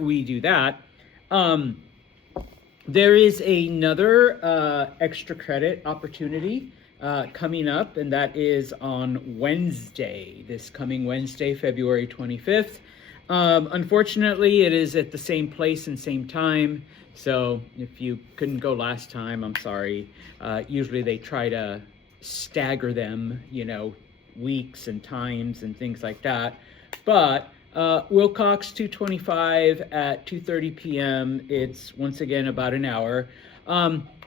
we do that. Um, there is another extra credit opportunity coming up, and that is on Wednesday, this coming Wednesday, February 25th. Unfortunately, it is at the same place and same time, so if you couldn't go last time, I'm sorry. Usually they try to stagger them, weeks and times and things like that. But Wilcox 225 at 2:30 p.m. It's once again about an hour.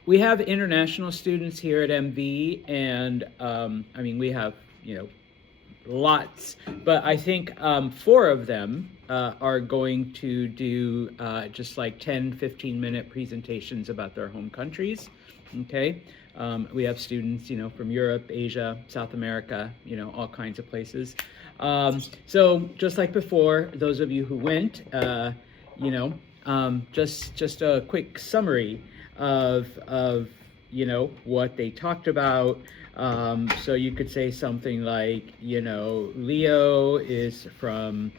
We have international students here at MV, and we have, lots, but I think 4 of them are going to do just like 10-15 minute presentations about their home countries. Okay, we have students, from Europe, Asia, South America, all kinds of places. So just like before, those of you who went, just a quick summary of what they talked about. So you could say something like, Leo is from,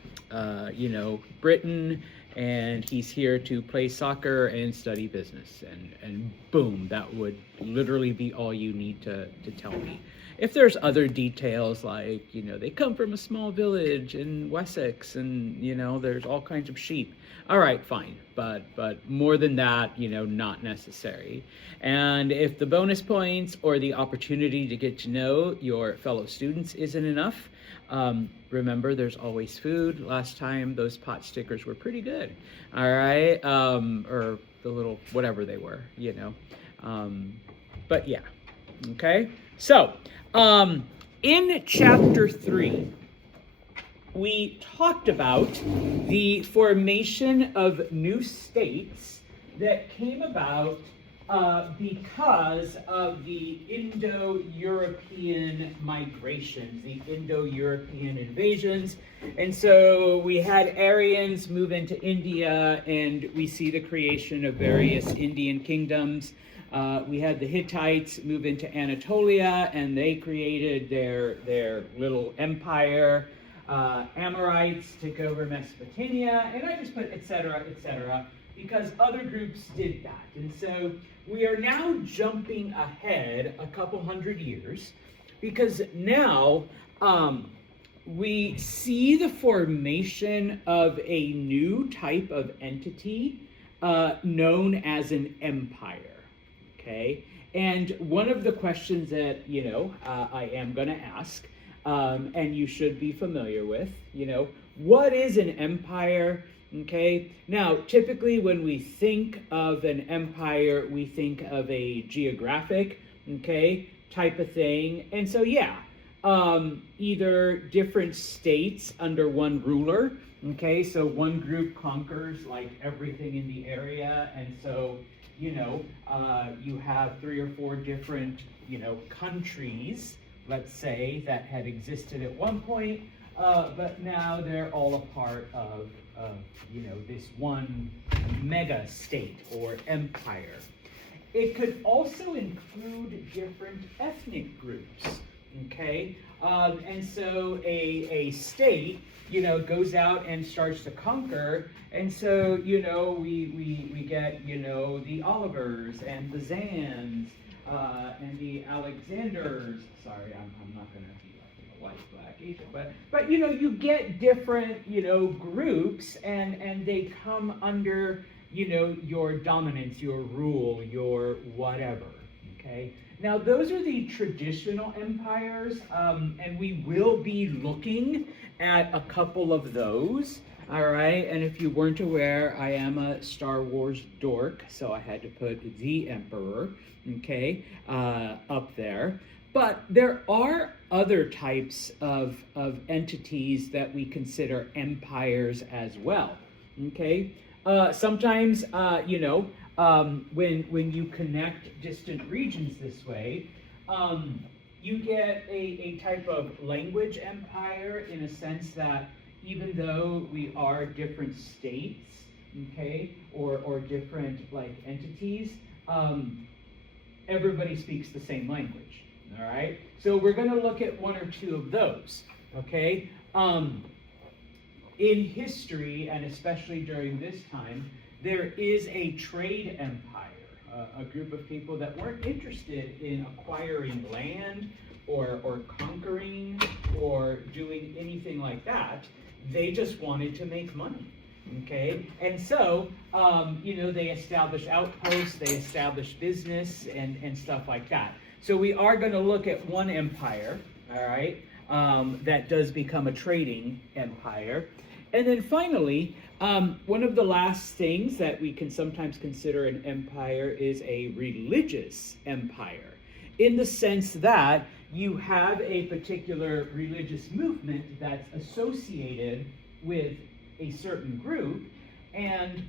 Britain, and he's here to play soccer and study business, and boom, that would literally be all you need to tell me. If there's other details like, they come from a small village in Wessex, and, there's all kinds of sheep, all right, fine, but more than that, not necessary. And if the bonus points or the opportunity to get to know your fellow students isn't enough, remember, there's always food. Last time, those pot stickers were pretty good, all right? Or the little, whatever they were, but yeah, okay? So, in chapter 3, we talked about the formation of new states that came about because of the Indo-European migrations, the Indo-European invasions. And so we had Aryans move into India, and we see the creation of various Indian kingdoms. We had the Hittites move into Anatolia, and they created their little empire. Amorites took over Mesopotamia, and I just put et cetera, because other groups did that. And so we are now jumping ahead a couple hundred years, because now we see the formation of a new type of entity known as an empire. Okay, and one of the questions that I am going to ask, and you should be familiar with, what is an empire? Okay, now typically when we think of an empire, we think of a geographic, type of thing. And so either different states under one ruler. Okay, so one group conquers like everything in the area, and so you have 3 or 4 different countries, let's say, that had existed at one point, but now they're all a part of this one mega state or empire. It could also include different ethnic groups. Okay, and so a state goes out and starts to conquer, and so we get the Olivers and the Zans and the Alexanders. Sorry, I'm not going to be like white, black, Asian, but you get different groups, and they come under your dominance, your rule, your whatever. Okay. Now, those are the traditional empires, and we will be looking at a couple of those, all right? And if you weren't aware, I am a Star Wars dork, so I had to put the Emperor, up there. But there are other types of entities that we consider empires as well, okay? Sometimes, when you connect distant regions this way, you get a type of language empire, in a sense that even though we are different states, or different like entities, everybody speaks the same language. All right. So we're going to look at 1 or 2 of those. Okay. in history, and especially during this time, there is a trade empire, a group of people that weren't interested in acquiring land or conquering or doing anything like that. They just wanted to make money. Okay, and so, they established outposts, they established business and stuff like that. So we are going to look at one empire, all right, that does become a trading empire. And then finally, one of the last things that we can sometimes consider an empire is a religious empire, in the sense that you have a particular religious movement that's associated with a certain group, and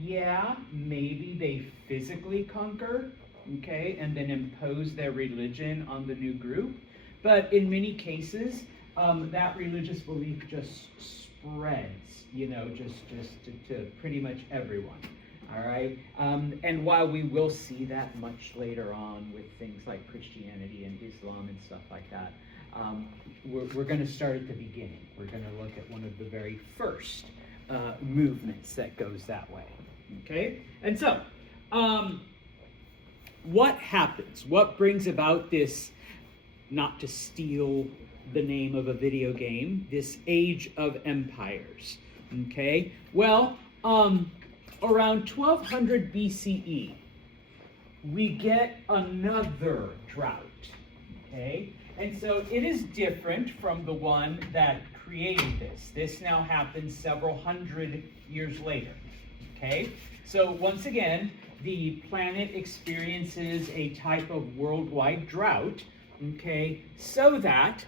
yeah, maybe they physically conquer, okay, and then impose their religion on the new group, but in many cases, that religious belief just spreads, just to pretty much everyone, all right? And while we will see that much later on with things like Christianity and Islam and stuff like that, we're going to start at the beginning. We're going to look at one of the very first movements that goes that way, okay? And so, what happens? What brings about this, not to steal the name of a video game, this age of empires, okay? Well, around 1200 BCE, we get another drought, okay? And so it is different from the one that created this. This now happens several hundred years later, okay? So once again, the planet experiences a type of worldwide drought, okay, so that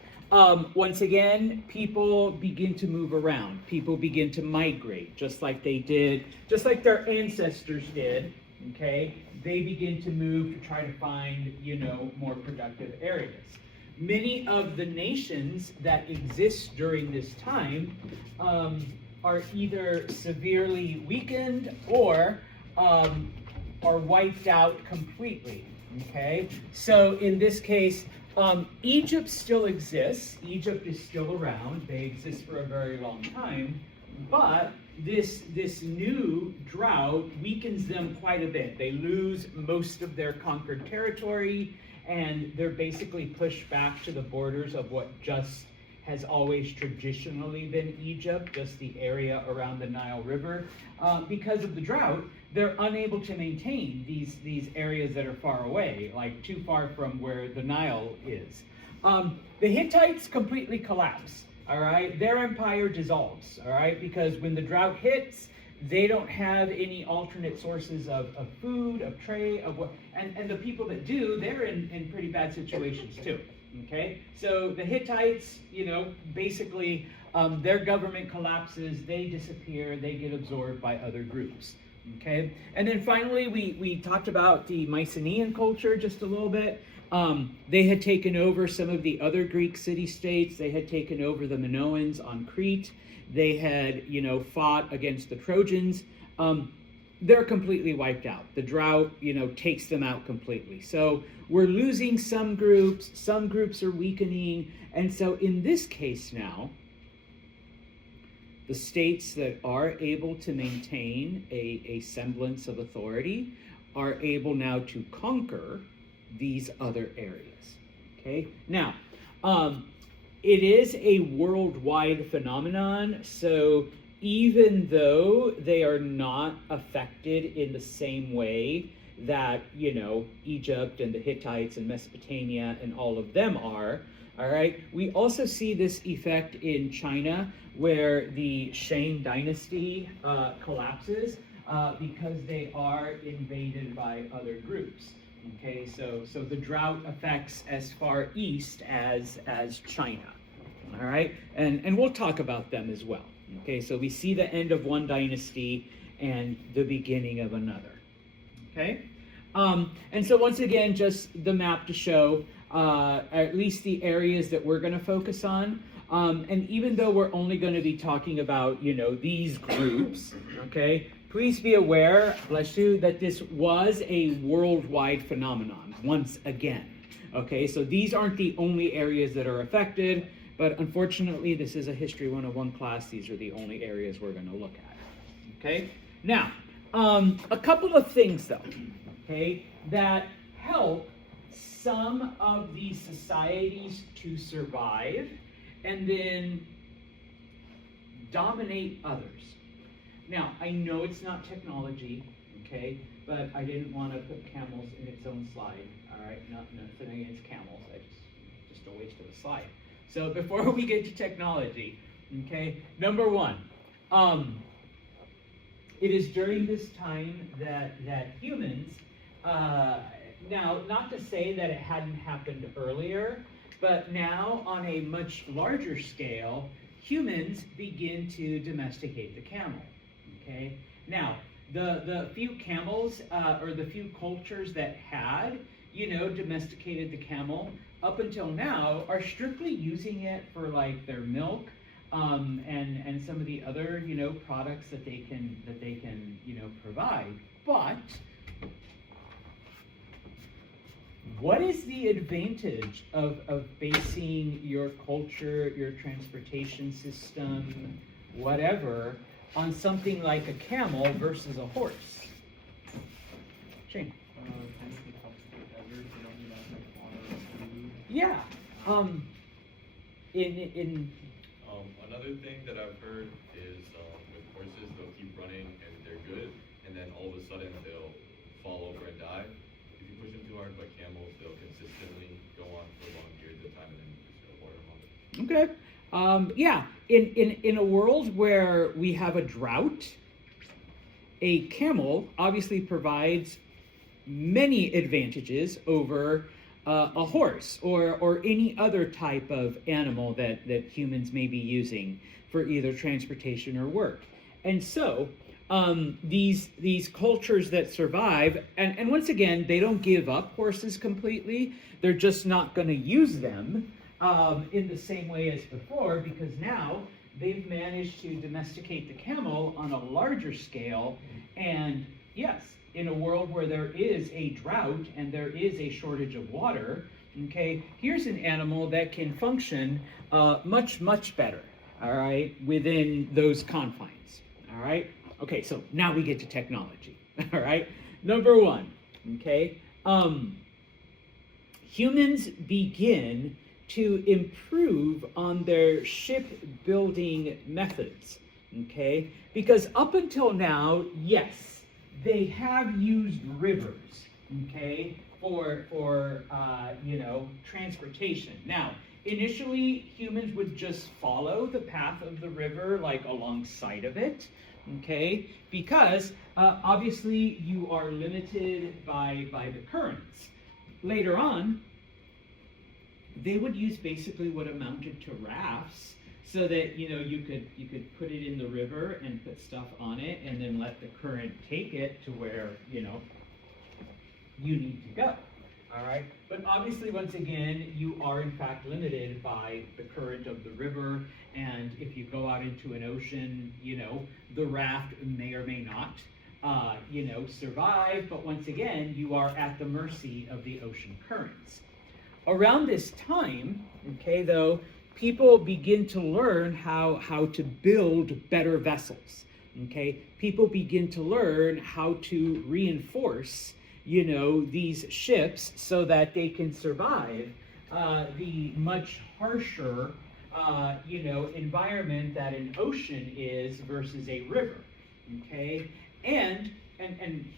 once again, people begin to move around. People begin to migrate, just like their ancestors did, okay? They begin to move to try to find, more productive areas. Many of the nations that exist during this time are either severely weakened or are wiped out completely, okay? So in this case, Egypt still exists. Egypt is still around. They exist for a very long time. But this new drought weakens them quite a bit. They lose most of their conquered territory, and they're basically pushed back to the borders of what just has always traditionally been Egypt, just the area around the Nile River. Because of the drought, they're unable to maintain these areas that are far away, like too far from where the Nile is. The Hittites completely collapse, all right? Their empire dissolves, all right? Because when the drought hits, they don't have any alternate sources of food, of trade, and the people that do, they're in pretty bad situations too, okay? So the Hittites, basically their government collapses, they disappear, they get absorbed by other groups. Okay, and then finally we talked about the Mycenaean culture just a little bit. They had taken over some of the other Greek city-states. They had taken over the Minoans on Crete. They had, fought against the Trojans. They're completely wiped out. The drought, takes them out completely. So we're losing some groups are weakening, and so in this case now, the states that are able to maintain a semblance of authority are able now to conquer these other areas, okay? Now, it is a worldwide phenomenon, so even though they are not affected in the same way that, Egypt and the Hittites and Mesopotamia and all of them are, all right, we also see this effect in China, where the Shang dynasty collapses because they are invaded by other groups. Okay, so the drought affects as far east as China. All right, and we'll talk about them as well. Okay, so we see the end of one dynasty and the beginning of another. Okay, and so once again, just the map to show at least the areas that we're going to focus on. And even though we're only going to be talking about, these groups, okay, please be aware, bless you, that this was a worldwide phenomenon once again. Okay, so these aren't the only areas that are affected. But unfortunately, this is a History 101 class. These are the only areas we're going to look at. Okay? Now, a couple of things, though, okay, that help some of these societies to survive and then dominate others. Now, I know it's not technology, okay, but I didn't want to put camels in its own slide, all right? Nothing against camels, just a waste of a slide. So before we get to technology, okay, number one, it is during this time that humans, now, not to say that it hadn't happened earlier, but now on a much larger scale, humans begin to domesticate the camel, okay? Now, the few camels, or the few cultures that had, domesticated the camel, up until now, are strictly using it for like their milk, and some of the other, products that they can, provide. But what is the advantage of basing your culture, your transportation system, whatever, on something like a camel versus a horse? Shane? It helps with the desert. They don't need as much water or food. Yeah. Another thing that I've heard is with horses, they'll keep running and they're good, and then all of a sudden they'll fall over and die if you push them too hard. But camels, they'll consistently go on for long periods of time, and then you just go water them on. Okay. Yeah. In a world where we have a drought, a camel obviously provides many advantages over a horse or any other type of animal that humans may be using for either transportation or work. And so these cultures that survive, and once again, they don't give up horses completely. They're just not going to use them in the same way as before, because now they've managed to domesticate the camel on a larger scale. And yes, in a world where there is a drought and there is a shortage of water, okay, here's an animal that can function much, much better, all right, within those confines, all right? Okay, so now we get to technology, all right? Number one, okay, humans begin to improve on their shipbuilding methods, okay? Because up until now, yes, they have used rivers, okay, for transportation. Now, initially, humans would just follow the path of the river, like alongside of it, okay, because obviously you are limited by the currents. Later on, they would use basically what amounted to rafts, so that you could put it in the river and put stuff on it, and then let the current take it to where you need to go. All right, but obviously, once again, you are in fact limited by the current of the river, and if you go out into an ocean, the raft may or may not survive. But once again, you are at the mercy of the ocean currents. Around this time, okay, though, people begin to learn how to build better vessels, okay? People begin to learn how to reinforce, these ships so that they can survive the much harsher, environment that an ocean is versus a river, okay? And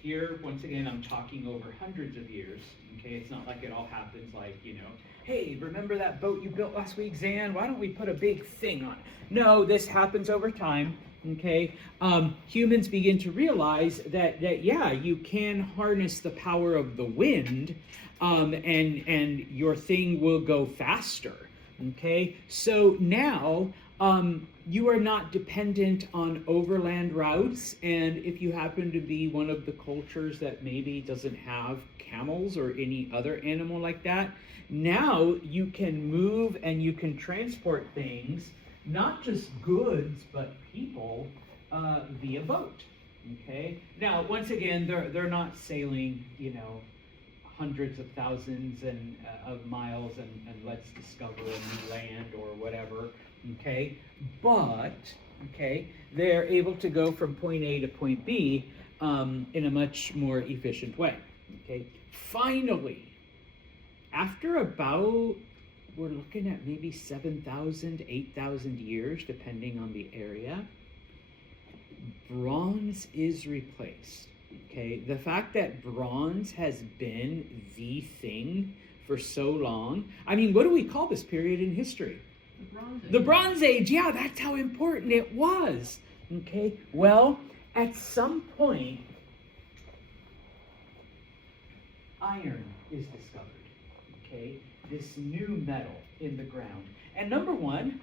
here, once again, I'm talking over hundreds of years, okay? It's not like it all happens like, hey, remember that boat you built last week, Zan? Why don't we put a big thing on it? No, this happens over time, okay? Humans begin to realize that yeah, you can harness the power of the wind, and your thing will go faster, okay? So now, you are not dependent on overland routes, and if you happen to be one of the cultures that maybe doesn't have camels or any other animal like that, now you can move and you can transport things, not just goods, but people, via boat, okay? Now, once again, they're not sailing, hundreds of thousands of miles and let's discover a new land or whatever, okay? But, okay, they're able to go from point A to point B in a much more efficient way, okay? Finally, after about, we're looking at maybe 7,000, 8,000 years, depending on the area, bronze is replaced. Okay, the fact that bronze has been the thing for so long. I mean, what do we call this period in history? The Bronze Age. The Bronze Age, yeah, that's how important it was. Okay, well, at some point, iron is discovered. Okay, this new metal in the ground. And number one,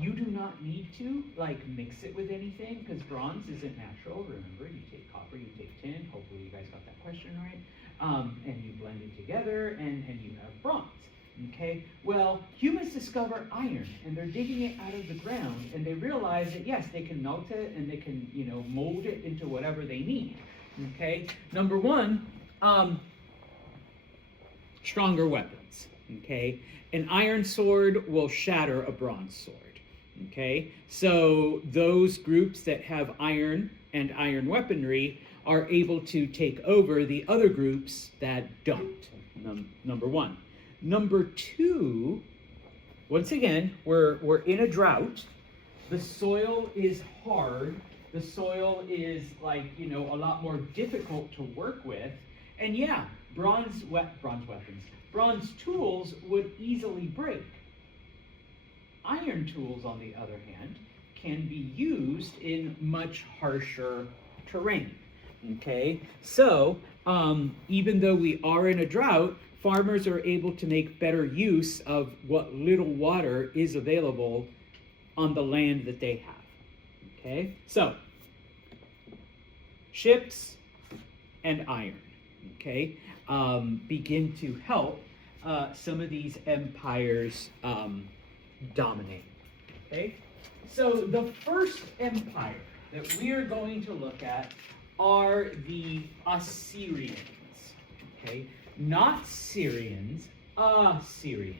you do not need to mix it with anything because bronze isn't natural. Remember, you take copper, you take tin. Hopefully you guys got that question right. And you blend it together and you have bronze. Okay, well, humans discover iron and they're digging it out of the ground and they realize that yes, they can melt it and they can, mold it into whatever they need. Okay, number one, stronger weapons. Okay, an iron sword will shatter a bronze sword. Okay, so those groups that have iron and iron weaponry are able to take over the other groups that don't. Number one. Number two, once again, we're in a drought. The soil is hard. The soil is a lot more difficult to work with. And yeah, bronze weapons. Bronze tools would easily break. Iron tools, on the other hand, can be used in much harsher terrain. Okay, so even though we are in a drought, farmers are able to make better use of what little water is available on the land that they have. Okay, so ships and iron, okay, begin to help some of these empires dominate. Okay, so the first empire that we are going to look at are the Assyrians. Okay, not Syrians, Assyrians.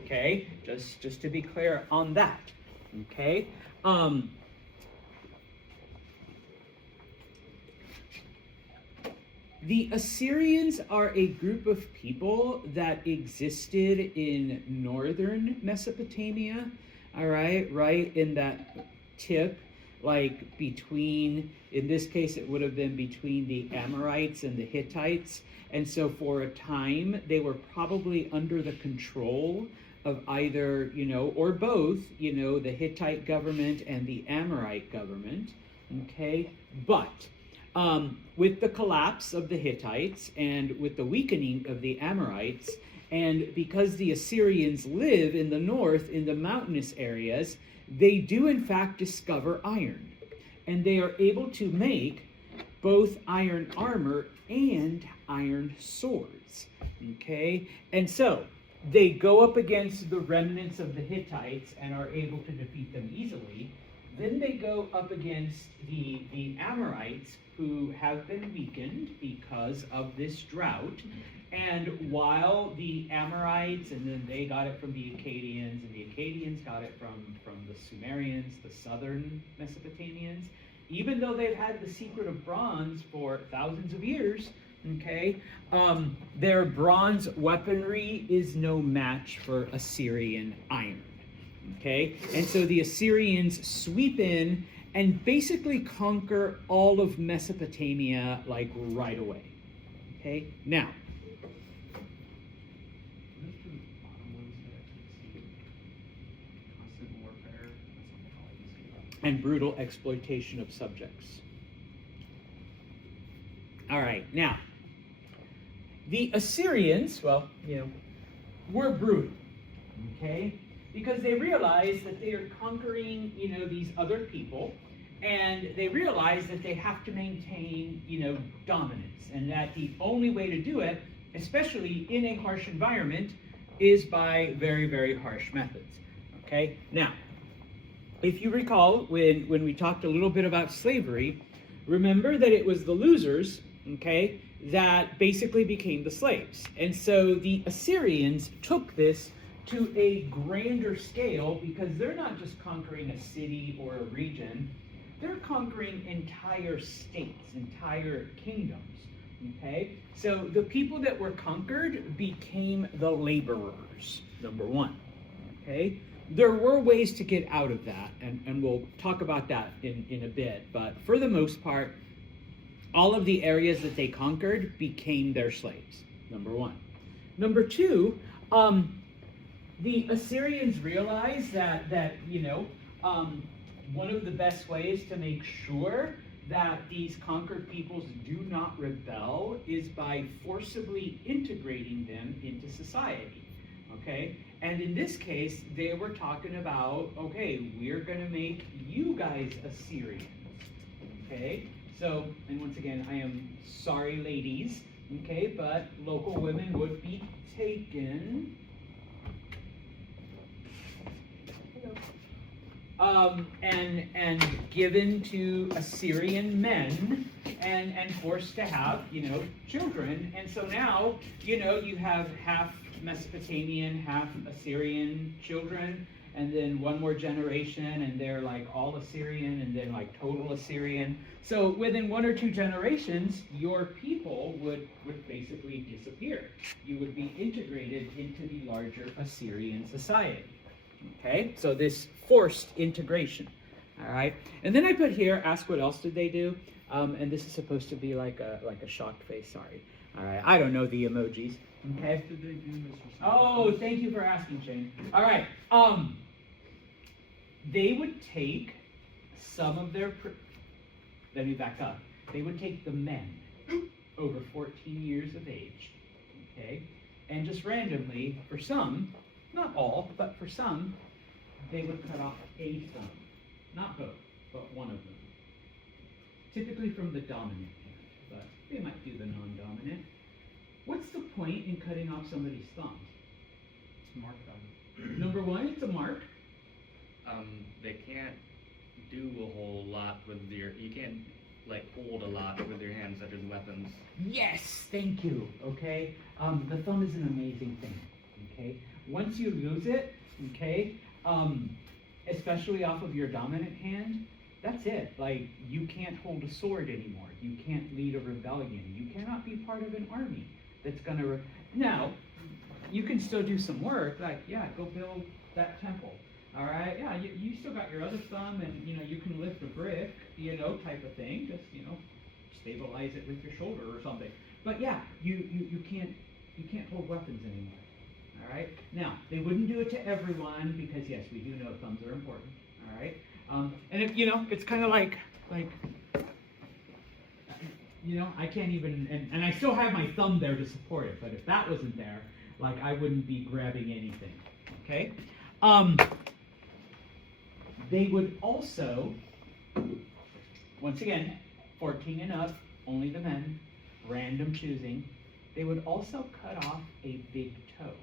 Okay, just to be clear on that. Okay. The Assyrians are a group of people that existed in northern Mesopotamia, all right, right in that tip, between, in this case, it would have been between the Amorites and the Hittites. And so for a time, they were probably under the control of either, or both, the Hittite government and the Amorite government, okay? But with the collapse of the Hittites and with the weakening of the Amorites, and because the Assyrians live in the north in the mountainous areas, they do in fact discover iron. And they are able to make both iron armor and iron swords. Okay? And so they go up against the remnants of the Hittites and are able to defeat them easily. Then they go up against the Amorites, who have been weakened because of this drought. And while the Amorites, and then they got it from the Akkadians, and the Akkadians got it from the Sumerians, the southern Mesopotamians, even though they've had the secret of bronze for thousands of years, okay, their bronze weaponry is no match for Assyrian iron. Okay, and so the Assyrians sweep in and basically conquer all of Mesopotamia right away. Okay, now. And brutal exploitation of subjects. All right, now, the Assyrians, were brutal, okay? Because they realize that they are conquering, these other people, and they realize that they have to maintain, dominance, and that the only way to do it, especially in a harsh environment, is by very, very harsh methods, okay? Now, if you recall, when we talked a little bit about slavery, remember that it was the losers okay, that basically became the slaves. And so the Assyrians took this to a grander scale because they're not just conquering a city or a region, they're conquering entire states, entire kingdoms, okay? So the people that were conquered became the laborers, number one, okay? There were ways to get out of that, and we'll talk about that in a bit, but for the most part, all of the areas that they conquered became their slaves, number one. Number two, the Assyrians realized that one of the best ways to make sure that these conquered peoples do not rebel is by forcibly integrating them into society, okay? And in this case, they were talking about, okay, we're going to make you guys Assyrians, okay? So, and once again, I am sorry, ladies, okay, but local women would be taken. And given to Assyrian men and forced to have, children. And so now, you have half Mesopotamian, half Assyrian children, and then one more generation, and they're like all Assyrian, and then like total Assyrian. So within 1 or 2 generations, your people would basically disappear. You would be integrated into the larger Assyrian society. Okay, so this forced integration. All right, and then I put here, ask what else did they do? And this is supposed to be like a shocked face. Sorry. All right, I don't know the emojis. Okay. What did they do, Mr. Sanders? Oh, thank you for asking, Shane. All right. They would take some of their. Let me back up. They would take the men over 14 years of age. Okay, and just randomly, for some. Not all, but for some, they would cut off a thumb. Not both, but one of them. Typically from the dominant hand, but they might do the non-dominant. What's the point in cutting off somebody's thumbs? It's mark them. Number one, it's a mark. They can't do a whole lot with you can't hold a lot with your hands such as weapons. Yes, thank you, okay? The thumb is an amazing thing, okay? Once you lose it, okay, especially off of your dominant hand, that's it. Like, you can't hold a sword anymore. You can't lead a rebellion. You cannot be part of an army that's going to... Now, you can still do some work, go build that temple. All right, yeah, you still got your other thumb, and, you can lift a brick, type of thing. Just, stabilize it with your shoulder or something. But yeah, you can't hold weapons anymore. All right. Now, they wouldn't do it to everyone because yes, we do know thumbs are important. All right. And if it's kind of like I can't even, and I still have my thumb there to support it. But if that wasn't there, I wouldn't be grabbing anything. Okay. They would also, once again, 14 and up, only the men, random choosing. They would also cut off a big toe.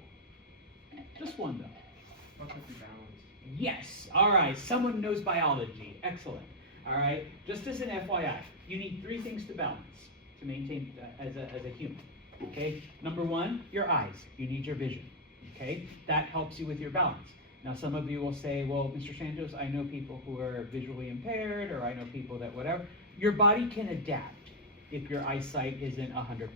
Just one, though. Fuck with your balance. Yes. All right. Someone knows biology. Excellent. All right. Just as an FYI, you need 3 things to balance to maintain as a human. Okay. Number 1, your eyes. You need your vision. Okay. That helps you with your balance. Now, some of you will say, well, Mr. Santos, I know people who are visually impaired, or I know people that whatever. Your body can adapt if your eyesight isn't 100%.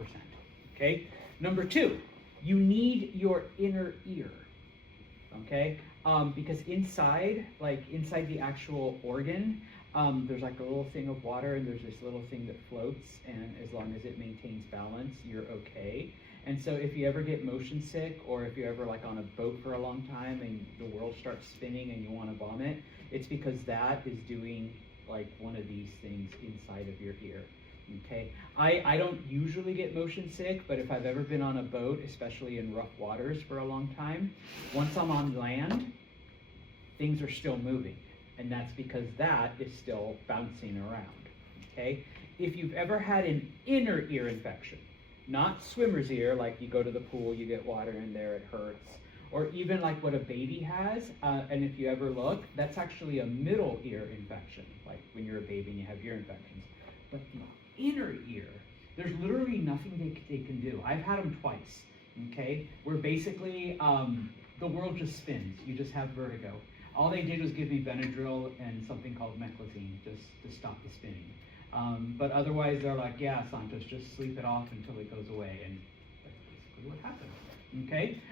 Okay. Number 2, you need your inner ear. Okay, because inside the actual organ, there's a little thing of water, and there's this little thing that floats, and as long as it maintains balance, you're okay. And so if you ever get motion sick, or if you're ever on a boat for a long time and the world starts spinning and you want to vomit, it's because that is doing one of these things inside of your ear. Okay, I don't usually get motion sick, but if I've ever been on a boat, especially in rough waters for a long time, once I'm on land, things are still moving, and that's because that is still bouncing around. Okay, if you've ever had an inner ear infection, not swimmer's ear, like you go to the pool, you get water in there, it hurts, or even what a baby has, and if you ever look, that's actually a middle ear infection, like when you're a baby and you have ear infections. But the inner ear, there's literally nothing they can do. I've had them twice, okay, where basically the world just spins. You just have vertigo. All they did was give me Benadryl and something called meclizine just to stop the spinning. But otherwise, they're like, yeah, Santos, just sleep it off until it goes away. And that's basically what happened. Okay?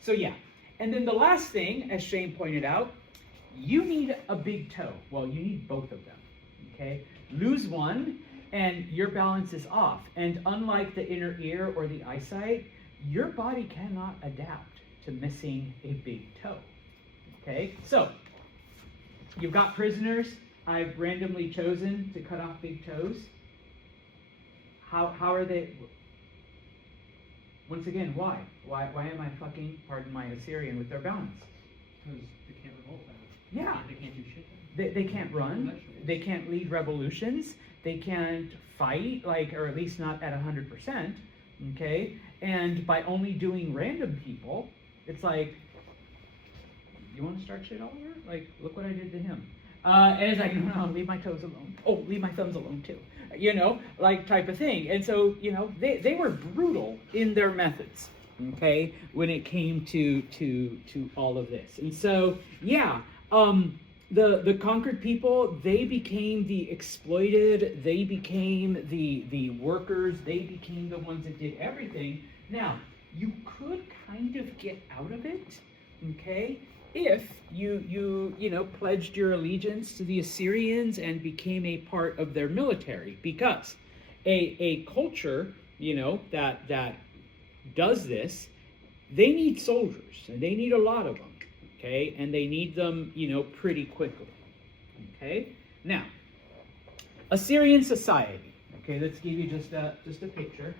So yeah. And then the last thing, as Shane pointed out, you need a big toe. Well, you need both of them. Okay? Lose one, and your balance is off. And unlike the inner ear or the eyesight, your body cannot adapt to missing a big toe. Okay? So, you've got prisoners. I've randomly chosen to cut off big toes. How are they? Once again, why? Why am I fucking, pardon my Assyrian, with their balance? Because they can't revolt fast. Yeah. They can't do shit. They can't run. They can't lead revolutions. They can't fight, like, or at least not at 100%. Okay? And by only doing random people, it's like, you want to start shit all over? Like, look what I did to him. And it's like, no, leave my toes alone. Oh, leave my thumbs alone too. You know, like type of thing. And so, you know, they were brutal in their methods, okay, when it came to all of this. And so, yeah, the conquered people, they became the exploited, they became the workers, they became the ones that did everything. Now, you could kind of get out of it, okay, if you know, pledged your allegiance to the Assyrians and became a part of their military, because a culture, you know, that does this, they need soldiers, and they need a lot of them, okay, and they need them, you know, pretty quickly, okay. Now, Assyrian society, okay, let's give you just a picture.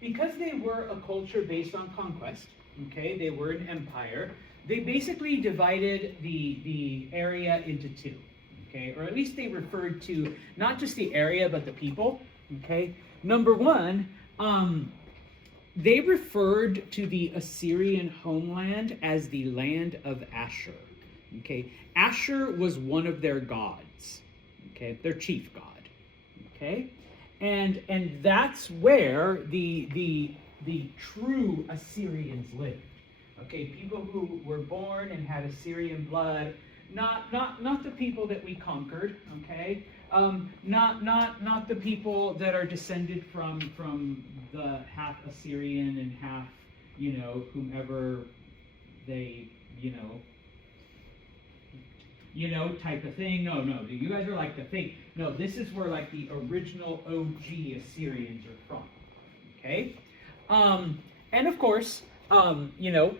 Because they were a culture based on conquest, okay, they were an empire. They basically divided the area into two, okay? Or at least they referred to not just the area, but the people, okay? Number one, they referred to the Assyrian homeland as the land of Ashur, okay? Ashur was one of their gods, okay? Their chief god, okay? And that's where the true Assyrians lived. Okay, people who were born and had Assyrian blood, not the people that we conquered, okay? Not the people that are descended from the half Assyrian and half, you know, whomever they, you know, type of thing. No, you guys are like the fake. No, this is where like the original OG Assyrians are from, okay? And of course, you know,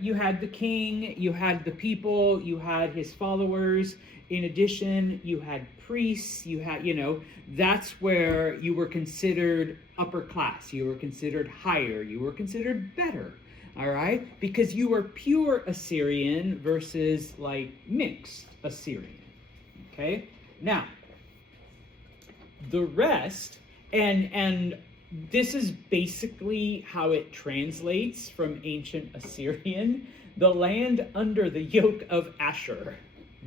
you had the king, you had the people, you had his followers. In addition, you had priests, you had, you know, that's where you were considered upper class, you were considered higher, you were considered better, all right? Because you were pure Assyrian versus like mixed Assyrian, okay? Now, the rest, and this is basically how it translates from ancient Assyrian, the land under the yoke of Ashur,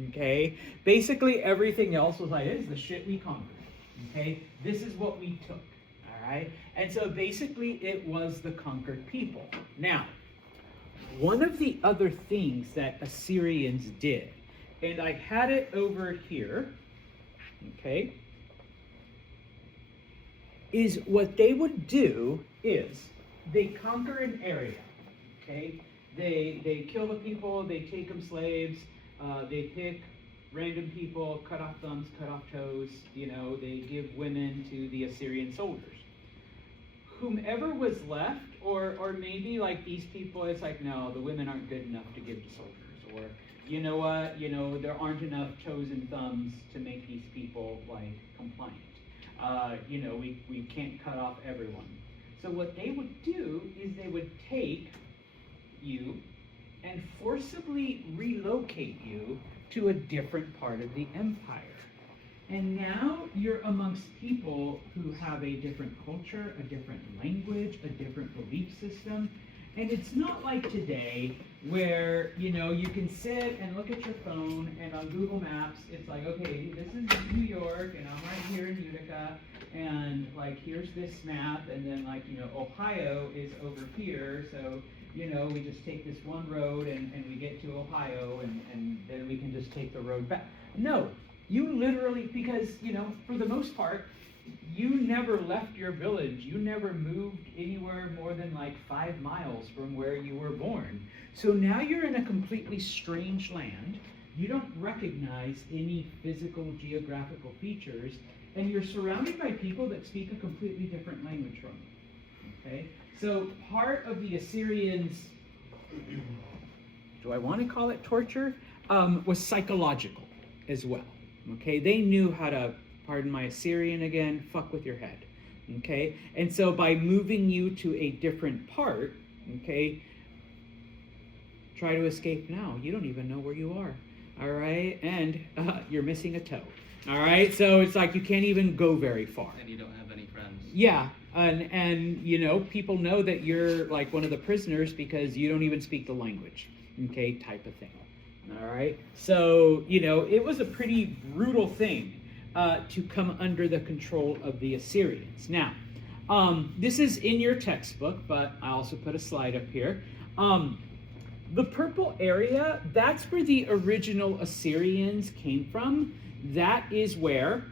okay? Basically everything else was like, this is the shit we conquered, okay? This is what we took, all right? And so basically it was the conquered people. Now, one of the other things that Assyrians did, and I had it over here, okay, is what they would do is they conquer an area, okay? They kill the people, they take them slaves, they pick random people, cut off thumbs, cut off toes, you know, they give women to the Assyrian soldiers. Whomever was left, or maybe like these people, it's like, no, the women aren't good enough to give to soldiers, or you know what, you know, there aren't enough toes and thumbs to make these people like compliant. You know, we can't cut off everyone. So what they would do is they would take you and forcibly relocate you to a different part of the empire. And now you're amongst people who have a different culture, a different language, a different belief system. And it's not like today where, you know, you can sit and look at your phone and on Google Maps, it's like, okay, this is New York and I'm right here in New Utica, and like here's this map, and then like, you know, Ohio is over here, so, you know, we just take this one road and we get to Ohio, and then we can just take the road back. No, you literally, because, you know, for the most part, you never left your village. You never moved anywhere more than like 5 miles from where you were born. So now you're in a completely strange land. You don't recognize any physical geographical features, and you're surrounded by people that speak a completely different language from you. Okay? So part of the Assyrians, do I want to call it torture? Was psychological as well. Okay? They knew how to, pardon my Assyrian again, fuck with your head. Okay? And so by moving you to a different part, okay, try to escape now. You don't even know where you are. All right? And you're missing a toe. All right? So it's like you can't even go very far. And you don't have any friends. Yeah. And you know, people know that you're like one of the prisoners because you don't even speak the language. Okay? Type of thing. All right? So, you know, it was a pretty brutal thing to come under the control of the Assyrians. Now, this is in your textbook, but I also put a slide up here. The purple area, that's where the original Assyrians came from. That is where,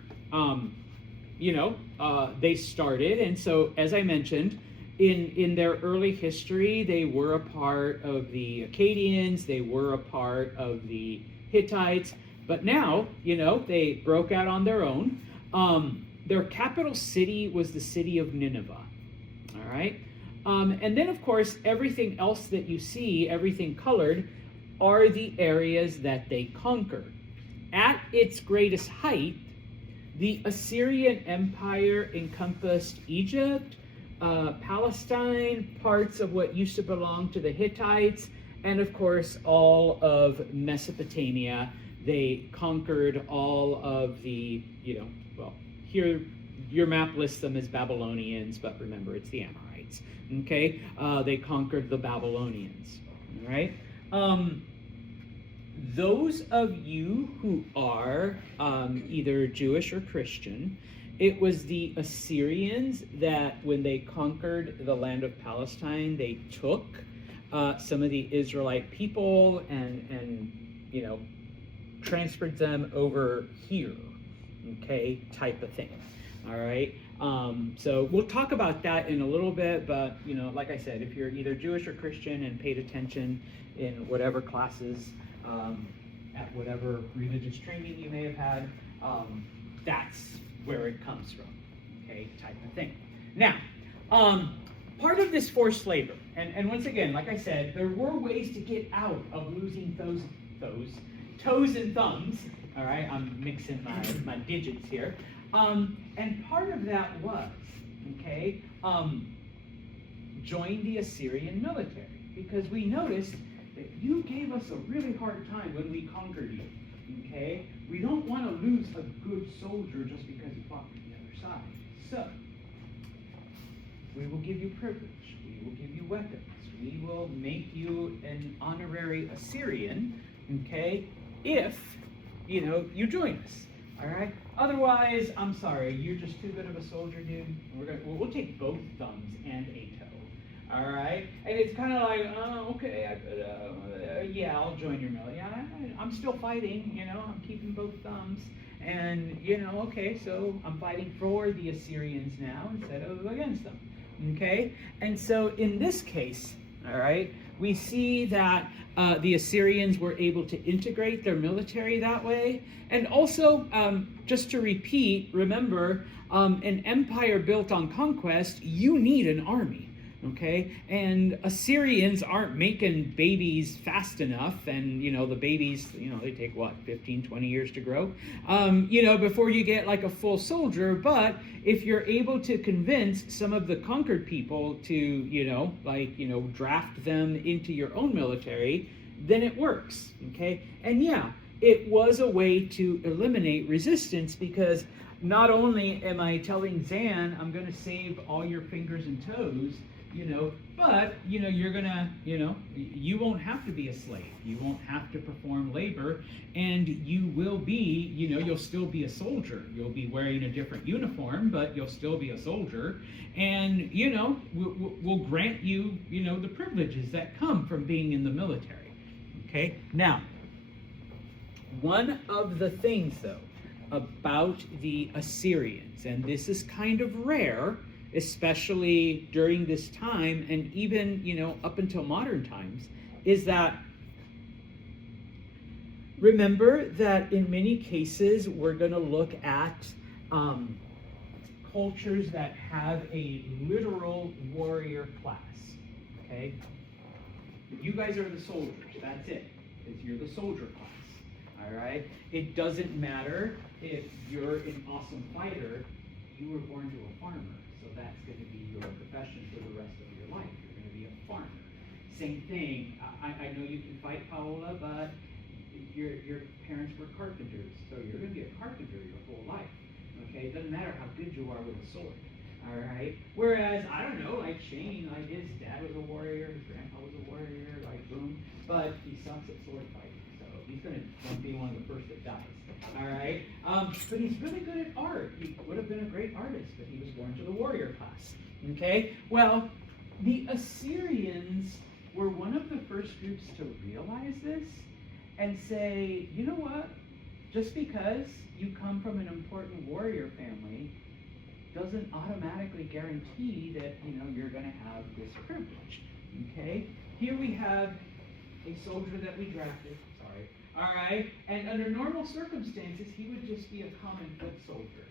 you know, they started. And so, as I mentioned, in their early history, they were a part of the Akkadians, they were a part of the Hittites, but now, you know, they broke out on their own. Their capital city was the city of Nineveh, all right? And then, of course, everything else that you see, everything colored, are the areas that they conquered. At its greatest height, the Assyrian Empire encompassed Egypt, Palestine, parts of what used to belong to the Hittites, and of course, all of Mesopotamia. They conquered all of the, you know, well, here your map lists them as Babylonians, but remember, it's the Amorites. Okay, they conquered the Babylonians. All right. Those of you who are either Jewish or Christian, it was the Assyrians that, when they conquered the land of Palestine, they took some of the Israelite people and you know, transferred them over here. Okay, type of thing. All right. So we'll talk about that in a little bit, but you know, like I said, if you're either Jewish or Christian and paid attention in whatever classes, at whatever religious training you may have had, that's where it comes from. Okay, type of thing. Now, part of this forced labor, and once again, like I said, there were ways to get out of losing those toes and thumbs. All right, I'm mixing my digits here. And part of that was, okay, join the Assyrian military, because we noticed that you gave us a really hard time when we conquered you, okay? We don't want to lose a good soldier just because he fought from the other side. So, we will give you privilege, we will give you weapons, we will make you an honorary Assyrian, okay, if, you know, you join us. All right. Otherwise, I'm sorry, you're just too good of a soldier, dude. We'll take both thumbs and a toe. All right. And it's kind of like, oh, okay, yeah, I'll join your military. Yeah, I'm still fighting. You know, I'm keeping both thumbs. And you know, okay, so I'm fighting for the Assyrians now instead of against them. Okay. And so in this case, all right, we see that the Assyrians were able to integrate their military that way. And also, just to repeat, remember, an empire built on conquest, you need an army, okay? And Assyrians aren't making babies fast enough, and, you know, the babies, you know, they take, what, 15, 20 years to grow, you know, before you get, like, a full soldier. But if you're able to convince some of the conquered people to, you know, like, you know, draft them into your own military, then it works, okay? And yeah, it was a way to eliminate resistance, because not only am I telling Zan I'm going to save all your fingers and toes, you know, but, you know, you're gonna, you know, you won't have to be a slave. You won't have to perform labor, and you will be, you know, you'll still be a soldier. You'll be wearing a different uniform, but you'll still be a soldier. And, you know, we'll grant you, you know, the privileges that come from being in the military. Okay? Now, one of the things, though, about the Assyrians, and this is kind of rare, especially during this time, and even, you know, up until modern times, is that remember that in many cases we're going to look at cultures that have a literal warrior class. Okay? You guys are the soldiers. That's it. You're the soldier class. All right? It doesn't matter if you're an awesome fighter. You were born to a farmer, so that's going to be your profession for the rest of your life. You're going to be a farmer. Same thing. I know you can fight, Paola, but your parents were carpenters, so you're going to be a carpenter your whole life. Okay? It doesn't matter how good you are with a sword. All right? Whereas, I don't know, like Shane, like his dad was a warrior, his grandpa was a warrior, like boom, but he sucks at sword fighting. He's going to be one of the first that dies. All right? But he's really good at art. He would have been a great artist, but he was born to the warrior class. Okay? Well, the Assyrians were one of the first groups to realize this and say, you know what? Just because you come from an important warrior family doesn't automatically guarantee that, you know, you're going to have this privilege. Okay? Here we have a soldier that we drafted. Sorry. All right? And under normal circumstances, he would just be a common foot soldier.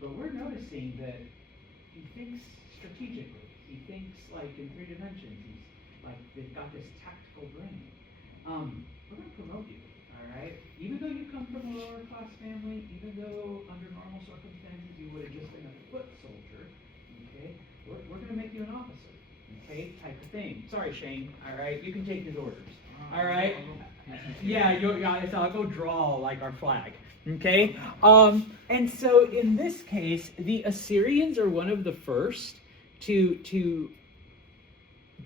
But we're noticing that he thinks strategically. He thinks like in 3 dimensions. He's like, they've got this tactical brain. We're going to promote you. All right? Even though you come from a lower class family, even though under normal circumstances you would have just been a foot soldier, okay, we're going to make you an officer. Okay, type of thing. Sorry, Shane. All right, you can take his orders. All right. Yeah, I'll go draw like our flag. Okay. And so in this case, the Assyrians are one of the first to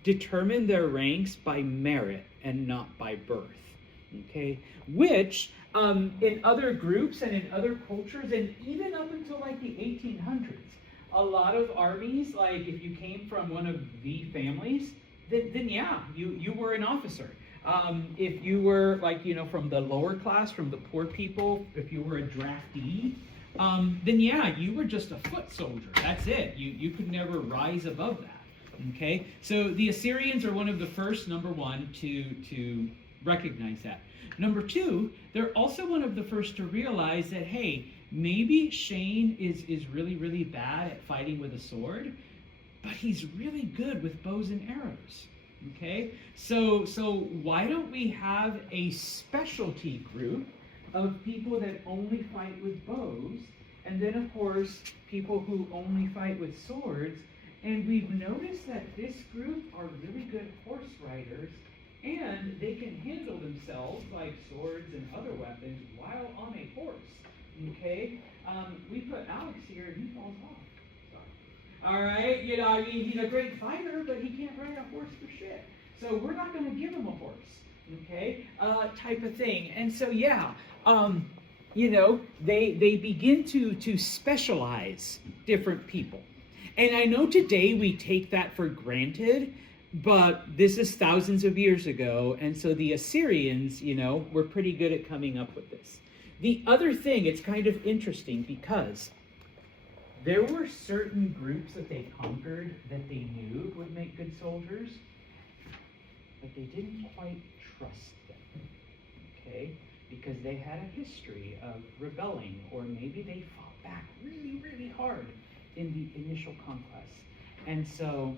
determine their ranks by merit and not by birth. Okay, which in other groups and in other cultures, and even up until like the 1800s. A lot of armies, like if you came from one of the families, then yeah, you were an officer. If you were like, you know, from the lower class, from the poor people, if you were a draftee, then yeah, you were just a foot soldier. That's it. You could never rise above that. Okay? So the Assyrians are one of the first, number one, to recognize that. Number two, they're also one of the first to realize that, hey, maybe Shane is really, really bad at fighting with a sword, but he's really good with bows and arrows. Okay? So why don't we have a specialty group of people that only fight with bows, and then of course people who only fight with swords, and we've noticed that this group are really good horse riders, and they can handle themselves like swords and other weapons while on a horse. Okay? We put Alex here and he falls off. Sorry. All right? You know, I mean, he's a great fighter, but he can't ride a horse for shit. So we're not going to give him a horse. Okay? Type of thing. And so, yeah, you know, they begin to specialize different people. And I know today we take that for granted, but this is thousands of years ago, and so the Assyrians, you know, were pretty good at coming up with this. The other thing, it's kind of interesting because there were certain groups that they conquered that they knew would make good soldiers, but they didn't quite trust them, okay? Because they had a history of rebelling, or maybe they fought back really, really hard in the initial conquest. And so,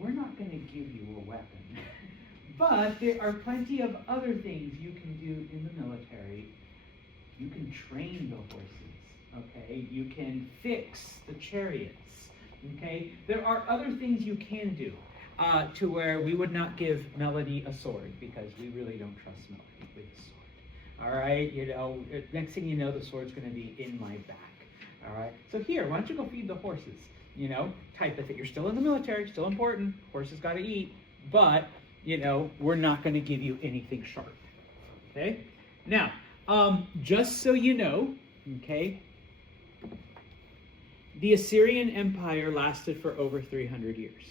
we're not going to give you a weapon. But there are plenty of other things you can do in the military. You can train the horses, okay? You can fix the chariots, okay? There are other things you can do to where we would not give Melody a sword because we really don't trust Melody with a sword. All right? You know, next thing you know, the sword's going to be in my back. All right? So here, why don't you go feed the horses? you know, type of thing. You're still in the military, still important, horses got to eat, but, you know, we're not going to give you anything sharp. Okay? Now, just so you know, okay, the Assyrian Empire lasted for over 300 years.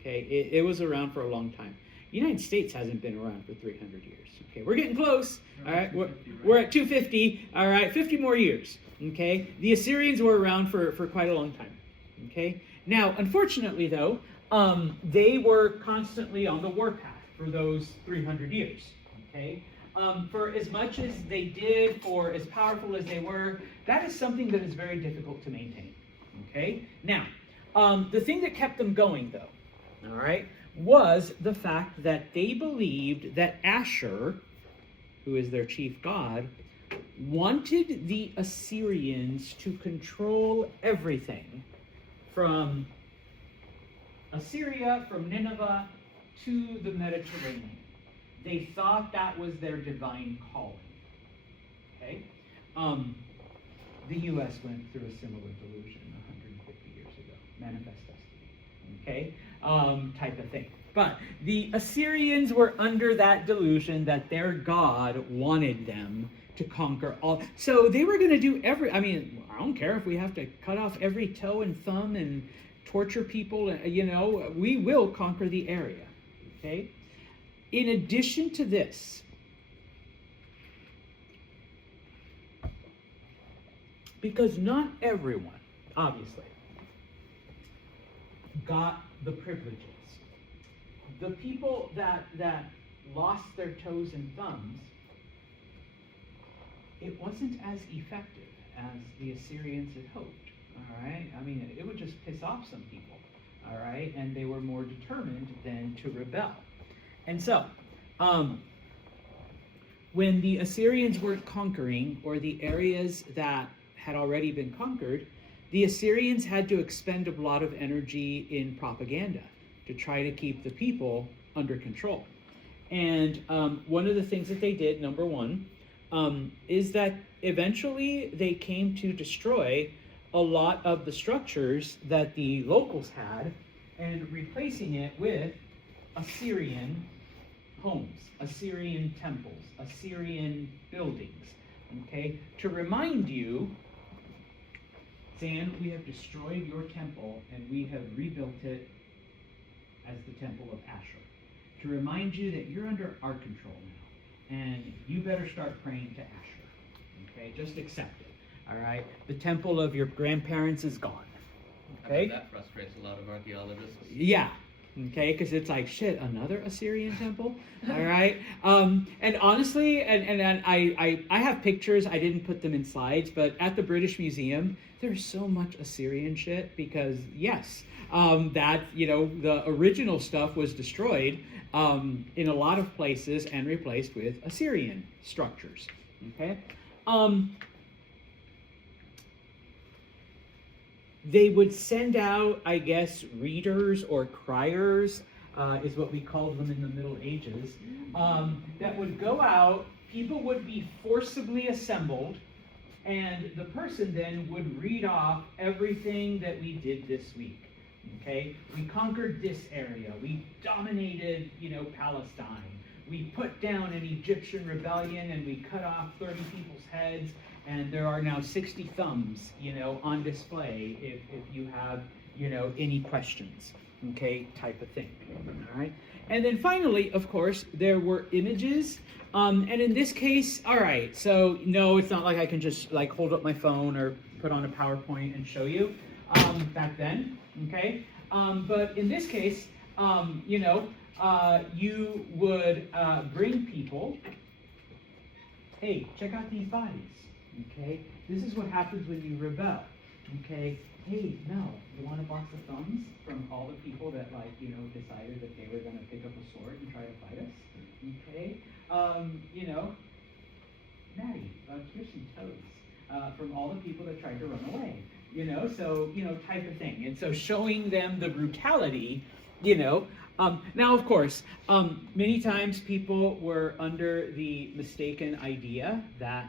Okay, it was around for a long time. The United States hasn't been around for 300 years. Okay, we're getting close. All right, we're at 250. All right, 50 more years. Okay, the Assyrians were around for quite a long time. Okay, now unfortunately though, they were constantly on the warpath for those 300 years. Okay, for as much as they did, or as powerful as they were, that is something that is very difficult to maintain. Okay, now the thing that kept them going though, all right, was the fact that they believed that Asher, who is their chief god, wanted the Assyrians to control everything from Assyria, from Nineveh, to the Mediterranean. They thought that was their divine calling. Okay? The U.S. went through a similar delusion 150 years ago. Manifest destiny. Okay? Type of thing. But the Assyrians were under that delusion that their God wanted them to conquer all. So they were going to do I don't care if we have to cut off every toe and thumb and torture people, you know, we will conquer the area. Okay? In addition to this, because not everyone, obviously, got the privileges. The people that lost their toes and thumbs, it wasn't as effective as the Assyrians had hoped. All right? I mean, it would just piss off some people. All right? And they were more determined than to rebel. And so, when the Assyrians weren't conquering, or the areas that had already been conquered, the Assyrians had to expend a lot of energy in propaganda to try to keep the people under control. And one of the things that they did, number one, is that eventually they came to destroy a lot of the structures that the locals had, and replacing it with Assyrian homes, Assyrian temples, Assyrian buildings. Okay? To remind you, Zan, we have destroyed your temple and we have rebuilt it as the temple of Asher. To remind you that you're under our control now, and you better start praying to Asher. Okay? Just accept it. All right? The temple of your grandparents is gone. Okay? That frustrates a lot of archaeologists. Yeah. Okay, because it's like, shit, another Assyrian temple? All right? And honestly, and I have pictures, I didn't put them in slides, but at the British Museum, there's so much Assyrian shit because, yes, that, you know, the original stuff was destroyed in a lot of places and replaced with Assyrian structures. Okay? They would send out, I guess, readers or criers, is what we called them in the Middle Ages, that would go out, people would be forcibly assembled, and the person then would read off everything that we did this week. Okay? We conquered this area. We dominated, you know, Palestine. We put down an Egyptian rebellion and we cut off 30 people's heads. And there are now 60 thumbs, you know, on display if you have, you know, any questions, okay, type of thing, all right? And then finally, of course, there were images, and in this case, all right, so no, it's not like I can just like hold up my phone or put on a PowerPoint and show you back then, okay? But in this case, you know, you would bring people, hey, check out these bodies. Okay, this is what happens when you rebel. Okay, hey, Mel, you want a box of thumbs from all the people that, like, you know, decided that they were going to pick up a sword and try to fight us? Okay, you know, Maddie, here's some toes from all the people that tried to run away. You know, so, you know, type of thing. And so showing them the brutality, you know. Now, of course, many times people were under the mistaken idea that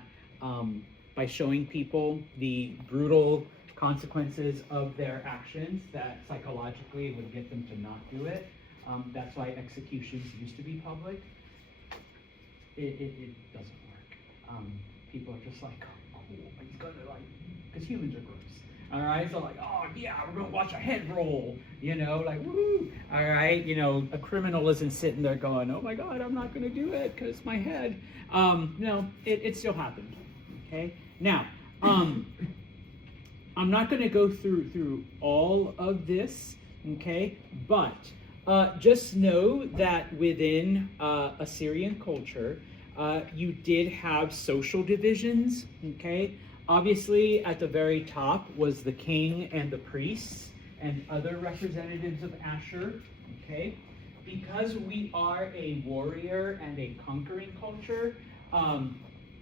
by showing people the brutal consequences of their actions that psychologically would get them to not do it. That's why executions used to be public. It doesn't work. People are just like, oh, cool, he's gonna like, because humans are gross. All right, so like, oh yeah, we're gonna watch a head roll, you know, like woohoo. All right, you know, a criminal isn't sitting there going, oh my God, I'm not gonna do it because my head. No, it still happened. Okay, now, I'm not gonna go through all of this. Okay, but just know that within Assyrian culture, you did have social divisions. Okay. Obviously, at the very top was the king and the priests and other representatives of Ashur, okay? Because we are a warrior and a conquering culture,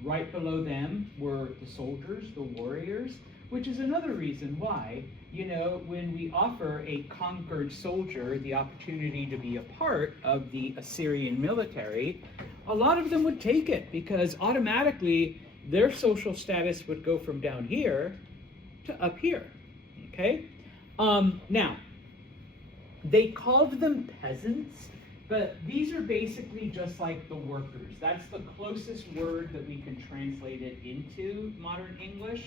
right below them were the soldiers, the warriors, which is another reason why, you know, when we offer a conquered soldier the opportunity to be a part of the Assyrian military, a lot of them would take it because automatically their social status would go from down here to up here, okay? Now, they called them peasants, but these are basically just like the workers. That's the closest word that we can translate it into modern English.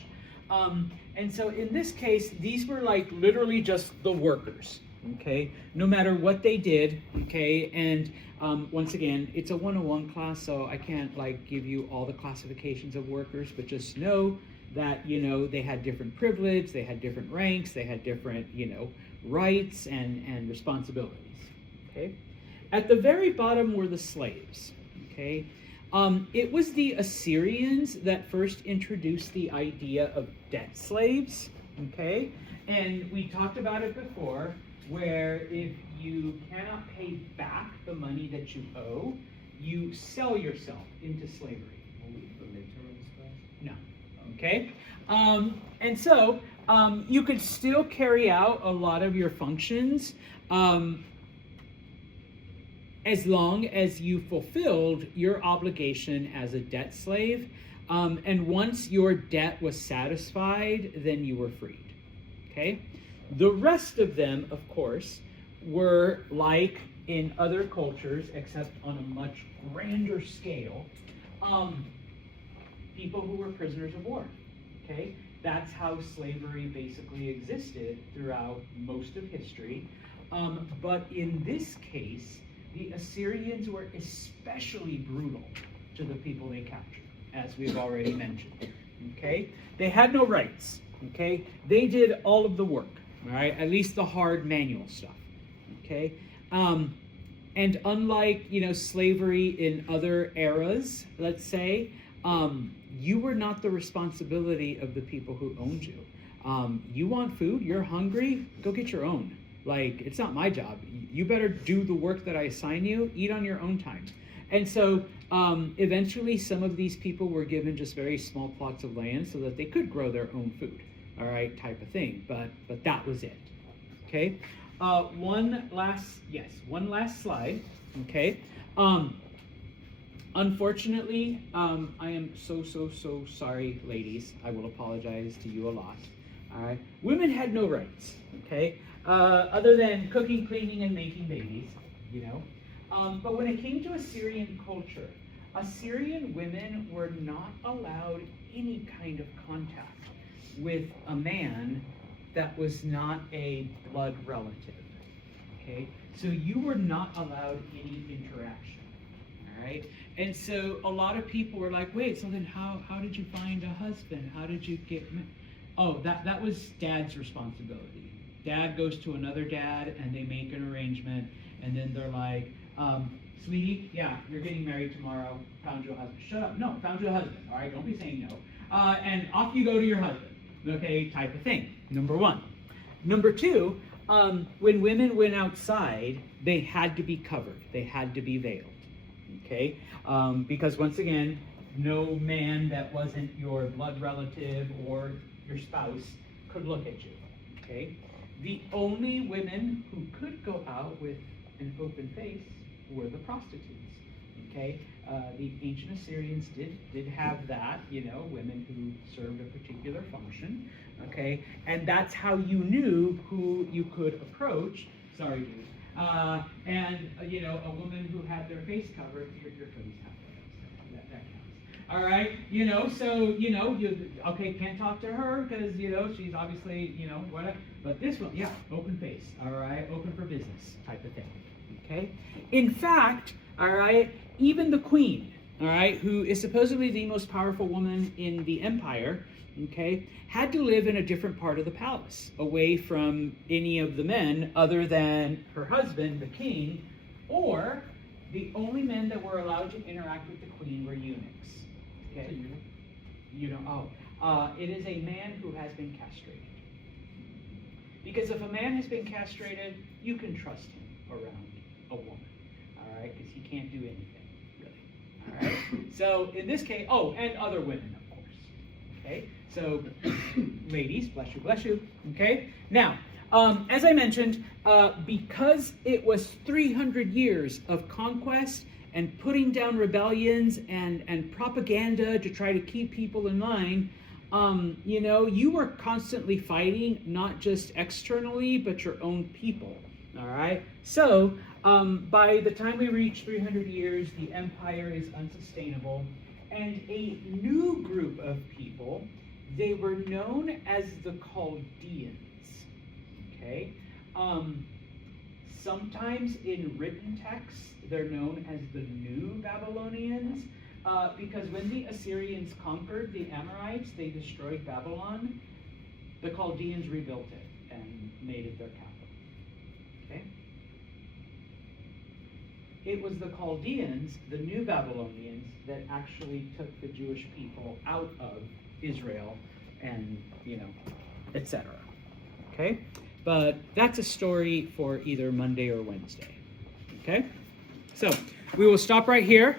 And so in this case, these were like literally just the workers, okay? No matter what they did, okay? And once again, it's a 101 class, so I can't like give you all the classifications of workers, but just know that, you know, they had different privilege, they had different ranks, they had different, you know, rights and responsibilities, okay? At the very bottom were the slaves, okay? It was the Assyrians that first introduced the idea of debt slaves, okay? And we talked about it before, where if you cannot pay back the money that you owe, you sell yourself into slavery. No. Okay? And so you could still carry out a lot of your functions as long as you fulfilled your obligation as a debt slave. And once your debt was satisfied, then you were freed. Okay? The rest of them, of course, were like in other cultures, except on a much grander scale, people who were prisoners of war. Okay? That's how slavery basically existed throughout most of history. But in this case, the Assyrians were especially brutal to the people they captured, as we've already mentioned. Okay? They had no rights. Okay? They did all of the work. All right? At least the hard manual stuff. Okay? And unlike, you know, slavery in other eras, let's say, you were not the responsibility of the people who owned you. You want food? You're hungry? Go get your own. Like, it's not my job. You better do the work that I assign you. Eat on your own time. And so eventually some of these people were given just very small plots of land so that they could grow their own food, all right, type of thing. But that was it. Okay. One last slide. Okay. Unfortunately, I am so sorry, ladies. I will apologize to you a lot. All right. Women had no rights. Okay. Other than cooking, cleaning, and making babies, you know. But when it came to Assyrian culture, Assyrian women were not allowed any kind of contact with a man that was not a blood relative. Okay, so you were not allowed any interaction. All right, and so a lot of people were like, "Wait, so then how did you find a husband? How did you get?" Oh, that was dad's responsibility. Dad goes to another dad, and they make an arrangement, and then they're like, "Sweetie, yeah, you're getting married tomorrow. Found you a husband." Shut up. No, found you a husband. All right, don't be saying no. And off you go to your husband. Okay, type of thing. Number one. Number two, when women went outside, they had to be covered. They had to be veiled. Okay, because once again, no man that wasn't your blood relative or your spouse could look at you. Okay, the only women who could go out with an open face were the prostitutes. Okay, the ancient Assyrians did have that, women who served a particular function. Okay, and that's how you knew who you could approach. Sorry, dude. And a woman who had their face covered. Your hoodie's halfway. That counts. All right, so you can't talk to her because she's obviously whatever. But this one, yeah, open face. All right, open for business type of thing. Okay. In fact, all right, even the queen, all right, who is supposedly the most powerful woman in the empire, okay, had to live in a different part of the palace, away from any of the men other than her husband, the king, or the only men that were allowed to interact with the queen were eunuchs. Okay. It is a man who has been castrated. Because if a man has been castrated, you can trust him around a woman, all right, because he can't do anything, really, all right? So in this case, and other women, of course, okay? So, ladies, bless you, okay? Now, as I mentioned, because it was 300 years of conquest and putting down rebellions and propaganda to try to keep people in line, you were constantly fighting, not just externally, but your own people, all right? So, by the time we reach 300 years, the empire is unsustainable, and a new group of people, they were known as the Chaldeans, okay? Sometimes in written texts, they're known as the New Babylonians, because when the Assyrians conquered the Amorites, they destroyed Babylon. The Chaldeans rebuilt it and made it their capital. Okay? It was the Chaldeans, the New Babylonians, that actually took the Jewish people out of Israel and, etc. Okay? But that's a story for either Monday or Wednesday. Okay? So, we will stop right here.